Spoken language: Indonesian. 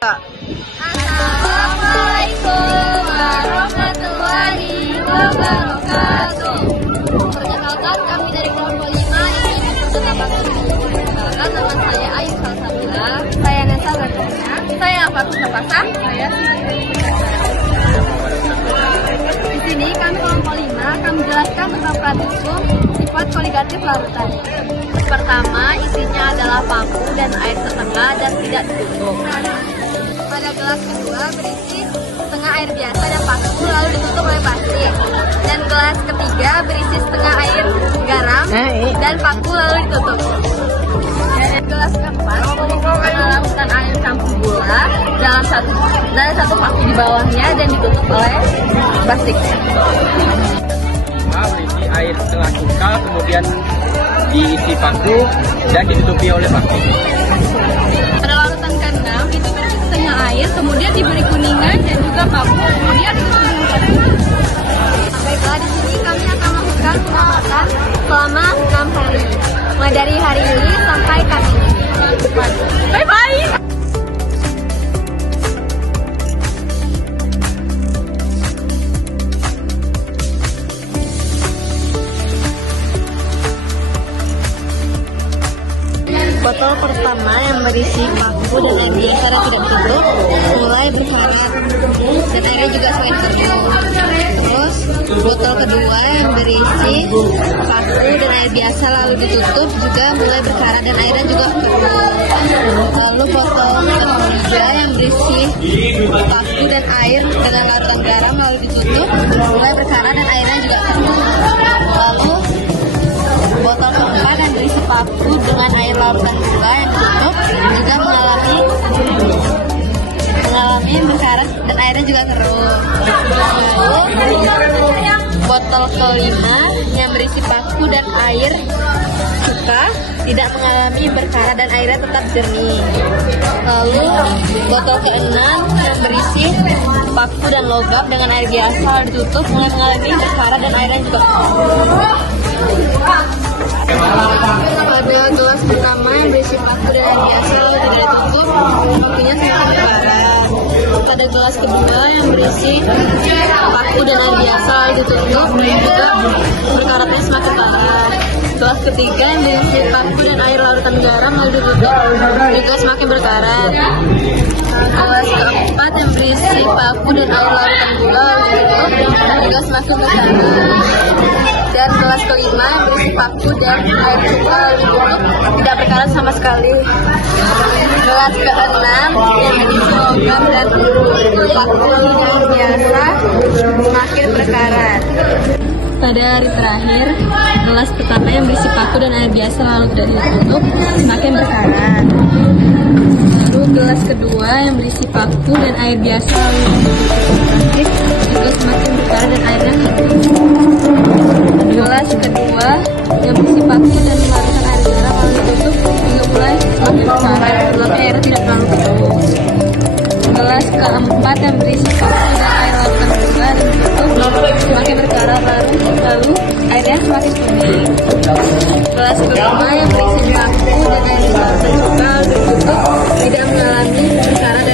Assalamualaikum warahmatullahi wabarakatuh. Perkenalkan, kami dari kelompok 5 ingin mengucapkan nama saya Ayu Salsabila, saya Nesa Bertanya, saya Fatus Napasa, saya di sini kami kelompok 5 akan menjelaskan tentang pratisum sifat koligatif larutan. Pertama, isinya adalah paku dan air setengah dan tidak ditutup. Pada gelas kedua berisi setengah air biasa dan paku lalu ditutup oleh plastik. Dan gelas ketiga berisi setengah air garam dan paku lalu ditutup. Dan gelas keempat adalah larutan air campur gula dalam satu paku di bawahnya dan ditutup oleh plastik. Berisi air setengah cuka, kemudian diisi paku dan ditutupi oleh paku. Pada larutan ke-6 itu berisi setengah air, kemudian diberi kuningan dan juga paku, kemudian ditutup dengan plastik. Baiklah, di sini kami akan melakukan pengamatan selama 6 hari, mulai dari hari ini sampai Kamis. Bye bye. Botol pertama yang berisi paku dan air biasa dan tidak ditutup mulai berkarat dan airnya juga selain kering. Terus botol kedua yang berisi paku dan air biasa lalu ditutup juga mulai berkarat dan airnya juga kering. Lalu botol ketiga yang berisi paku dan air dengan larutan garam lalu ditutup mulai berkarat dan airnya juga kering. Lalu botol keempat yang berisi paku dengan air larutan gula yang ditutup juga mengalami berkarat dan airnya juga keruh. Lalu botol kelima yang berisi paku dan air cuka tidak mengalami berkarat dan airnya tetap jernih. Lalu botol keenam yang berisi paku dan logam dengan air biasa ditutup mulai mengalami berkarat dan airnya juga keruh. Pada gelas pertama yang berisi paku dan air biasa lalu tidak ditutup, pakunya semakin berkarat. Pada gelas kedua yang berisi paku dan air biasa lalu ditutup, juga berkaratnya semakin parah. Gelas ketiga yang berisi paku dan air larutan garam lalu ditutup, juga semakin berkarat. Gelas keempat yang berisi paku dan air larutan gula lalu ditutup, juga semakin berkarat. Dan gelas kelima yang berisi paku dan air cuka lalu ditutup tidak berkarat sama sekali. Gelas keenam yang berisi logam dan paku dan air biasa semakin berkarat. Pada hari terakhir, gelas pertama yang berisi paku dan air biasa lalu tidak ditutup semakin berkarat. Lalu gelas kedua yang berisi paku dan air biasa lalu ditutup juga semakin berkarat dan airnya keruh. Gelas kedua yang berisi paku dan larutan air garam lalu ditutup juga mulai semakin berkarat, tetapi airnya tidak terlalu keruh. Gelas keempat yang berisi paku dan air larutan gula dan ditutup semakin berkarat, lalu airnya semakin kuning. Gelas kelima yang berisi paku dan air larutan gula ditutup tidak mengalami berkarat